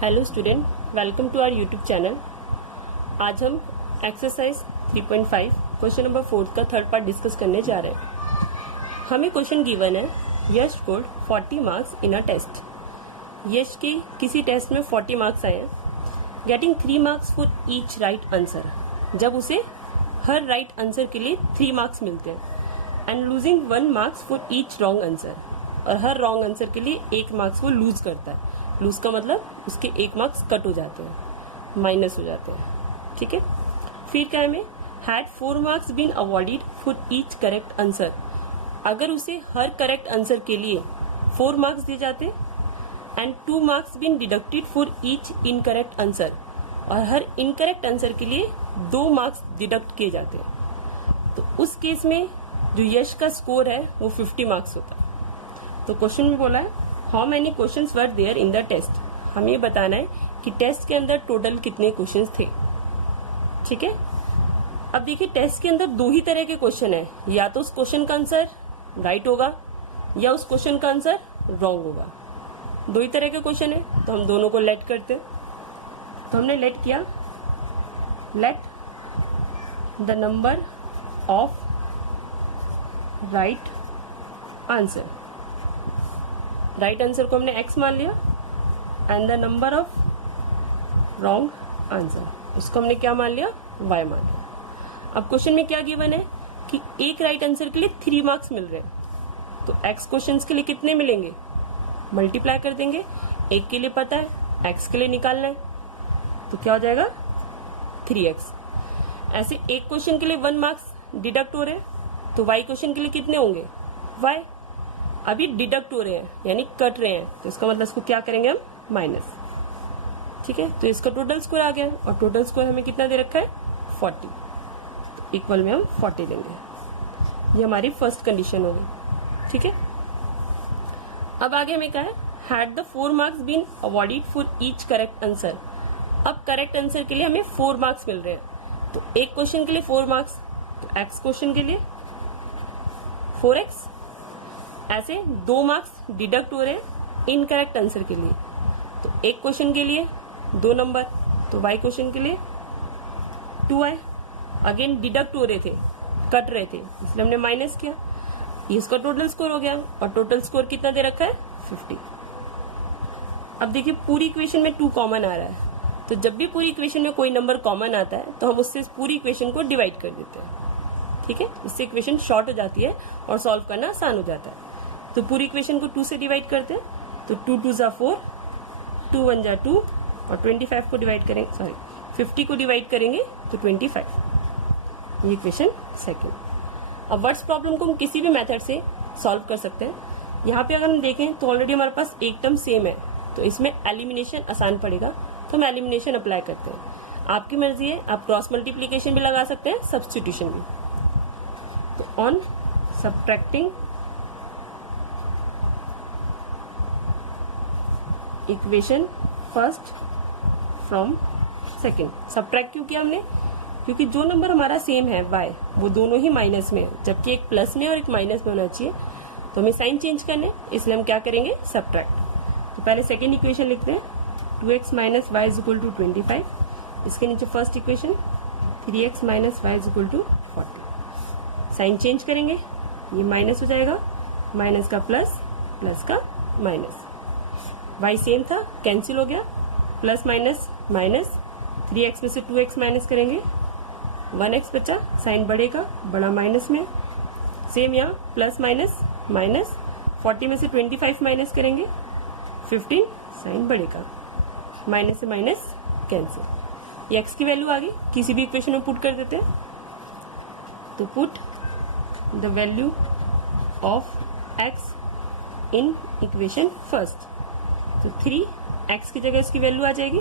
Hello student, welcome to our YouTube channel. आज हम exercise 3.5 question number 4 का third part discuss करने जा रहे हैं। हमें क्वेश्चन गिवन है, Yash scored 40 marks in a test. Yash के किसी टेस्ट में 40 मार्क्स आए हैं, getting 3 marks for each right answer. जब उसे हर राइट आंसर के लिए 3 मार्क्स मिलते हैं, and losing 1 marks for each wrong answer, और हर रॉन्ग आंसर के लिए 1 मार्क्स वो लूज करता है। लूज का मतलब उसके 1 मार्क्स कट हो जाते हैं, माइनस हो जाते हैं। ठीक है, फिर क्या है, had 4 marks been awarded for each correct answer. अगर उसे हर करेक्ट आंसर के लिए 4 मार्क्स दिए जाते and 2 marks been deducted for each incorrect answer, और हर इनकरेक्ट आंसर के लिए 2 मार्क्स डिडक्ट किए जाते हैं, तो उस केस में जो यश का स्कोर है वो 50 मार्क्स होता है। तो क्वेश्चन में बोला है, how many questions were there in the test. हमें ये बताना है कि टेस्ट के अंदर टोटल कितने क्वेश्चंस थे। ठीक है, अब देखिए टेस्ट के अंदर 2 ही तरह के क्वेश्चन है, या तो उस क्वेश्चन का आंसर राइट होगा या उस क्वेश्चन का आंसर रॉन्ग होगा। 2 ही तरह के क्वेश्चन है, तो हम दोनों को लेट करते हैं। तो हमने लेट किया, let the number of right answer. Right answer को हमने x मान लिया, and the number of wrong answer उसको हमने क्या मान लिया, y मान लिया। अब क्वेश्चन में क्या गिवन है कि एक राइट आंसर के लिए 3 मार्क्स मिल रहे हैं, तो x क्वेश्चंस के लिए कितने मिलेंगे, मल्टीप्लाई कर देंगे। एक के लिए पता है, x के लिए निकालना है, तो क्या हो जाएगा 3x। ऐसे एक क्वेश्चन के लिए 1 मार्क्स डिडक्ट हो रहे हैं, तो y क्वेश्चन के लिए कितने होंगे, y अभी डिडक्ट हो रहे हैं यानी कट रहे हैं, तो इसका मतलब इसको क्या करेंगे हम, माइनस। ठीक है, तो इसका टोटल स्कोर आ गया, और टोटल स्कोर हमें कितना दे रखा है, 40। तो इक्वल में हम 40 लेंगे। ये हमारी फर्स्ट कंडीशन हो गई। ठीक है, अब आगे हमें क्या है, had the 4 marks been awarded for each correct answer. अब करेक्ट आंसर के लिए हमें 4 मार्क्स मिल रहे हैं, तो एक क्वेश्चन के लिए 4 मार्क्स, तो एक्स क्वेश्चन के लिए 4x। ऐसे 2 मार्क्स डिडक्ट हो रहे हैं इनकरेक्ट आंसर के लिए, तो एक क्वेश्चन के लिए 2 नंबर, तो y क्वेश्चन के लिए 2y। अगेन डिडक्ट हो रहे थे, कट रहे थे, इसलिए हमने माइनस किया। इसका टोटल स्कोर हो गया, और टोटल स्कोर कितना दे रखा है, 50। अब देखिए पूरी इक्वेशन में 2 कॉमन आ रहा है, तो जब भी पूरी इक्वेशन में कोई नंबर कॉमन आता है तो हम उससे पूरी इक्वेशन को डिवाइड कर देते हैं। ठीक है, इससे इक्वेशन शॉर्ट हो जाती है और सॉल्व करना आसान हो जाता है। तो पूरी इक्वेशन को 2 से डिवाइड करते हैं, तो 2 2 जा 4, 2 1 जा 2, और 25 को डिवाइड करेंगे, सॉरी 50 को डिवाइड करेंगे तो 25। ये इक्वेशन सेकंड। अब वर्ड्स प्रॉब्लम को हम किसी भी मेथड से सॉल्व कर सकते हैं। यहाँ पे अगर हम देखें तो ऑलरेडी हमारे पास एक टर्म सेम है, तो इसमें एलिमिनेशन आसान पड़ेगा, तो हम एलिमिनेशन अप्लाई करते हैं। आपकी मर्जी है, आप क्रॉस मल्टीप्लीकेशन भी लगा सकते हैं, सब्स्टिट्यूशन भी। तो on subtracting equation first from second. Subtract क्यों किया हमने, क्योंकि जो नंबर हमारा सेम है y, वो दोनों ही माइनस में है, जबकि एक प्लस में और एक माइनस में होना चाहिए, तो हमें साइन चेंज करने, इसलिए हम क्या करेंगे, सब्ट्रैक्ट। तो पहले सेकेंड इक्वेशन लिखते हैं, 2x minus Y is equal to 25। इसके नीचे first equation 3x minus Y is equal to 40। Sign change करेंगे, ये माइनस हो जाएगा, माइनस का प्लस, प्लस का माइनस। y सेम था, कैंसिल हो गया, प्लस माइनस माइनस, 3x में से 2x माइनस करेंगे, 1x बचा, साइन बढ़ेगा, बड़ा माइनस में। सेम यहाँ प्लस माइनस माइनस, 40 में से 25 माइनस करेंगे, 15, साइन बढ़ेगा, माइनस से माइनस कैंसिल। ये x की वैल्यू आ गई, किसी भी इक्वेशन में पुट कर देते हैं, तो put the value of x in equation first. तो 3x की जगह इसकी वैल्यू आ जाएगी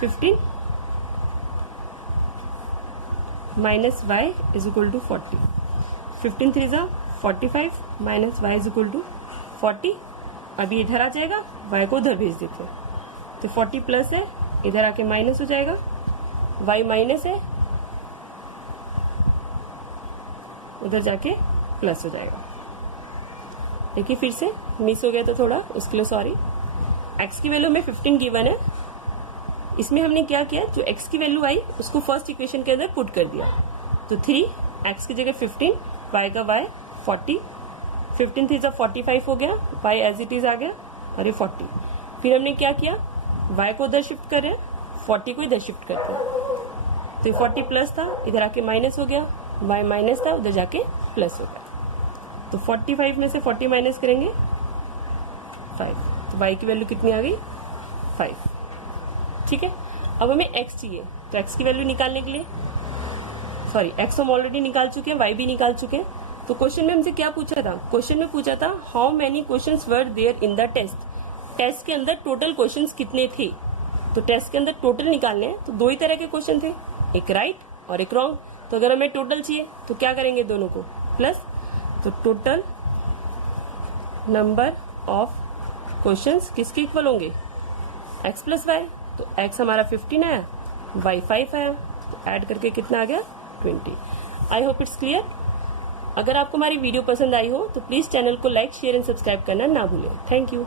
15 minus Y is equal to 40। 15 3 जा 45 minus Y is equal to 40। अभी इधर आ जाएगा, y को उधर भेज देते हैं, तो 40 प्लस है, इधर आके माइनस हो जाएगा, y माइनस है, उधर जाके प्लस हो जाएगा। देखिए फिर से मिस हो गया तो थोड़ा, उसके लिए सॉरी। x की वैल्यू में 15 गिवन है, इसमें हमने क्या किया, जो x की वैल्यू आई उसको फर्स्ट इक्वेशन के अंदर पुट कर दिया। तो 3, x की जगह 15, y का y 40, 15 3 45 हो गया, y एज इट इज आ गया और ये 40। फिर हमने क्या किया, y को उधर शिफ्ट कर रहे हैं, 40 को इधर शिफ्ट करते हैं। तो 40 प्लस था, इधर आके माइनस हो गया, y माइनस था, उधर जाके प्लस हो गया। तो 45 में से 40 माइनस करेंगे 5, तो y की वैल्यू कितनी आ गई 5। ठीक है, अब हमें x चाहिए, तो x की वैल्यू निकालने के लिए, सॉरी x हम ऑलरेडी निकाल चुके हैं, y भी निकाल चुके हैं। तो क्वेश्चन में हमसे क्या पूछा था, क्वेश्चन में पूछा था how many questions were there in the test, test के अंदर टोटल क्वेश्चंस कितने थे। तो टेस्ट के अंदर टोटल निकालने हैं, तो दो ही तरह के क्वेश्चन थे, एक राइट और एक रॉन्ग। तो अगर हमें टोटल चाहिए तो क्या करेंगे, दोनों को प्लस, तो टोटल नंबर ऑफ क्वेश्चंस किसके इक्वल होंगे, x प्लस वाई। तो x हमारा 15 आया, y 5 आया, तो ऐड करके कितना आ गया 20। I hope it's clear. अगर आपको हमारी वीडियो पसंद आई हो तो प्लीज चैनल को लाइक, शेयर एंड सब्सक्राइब करना ना भूलें। Thank you.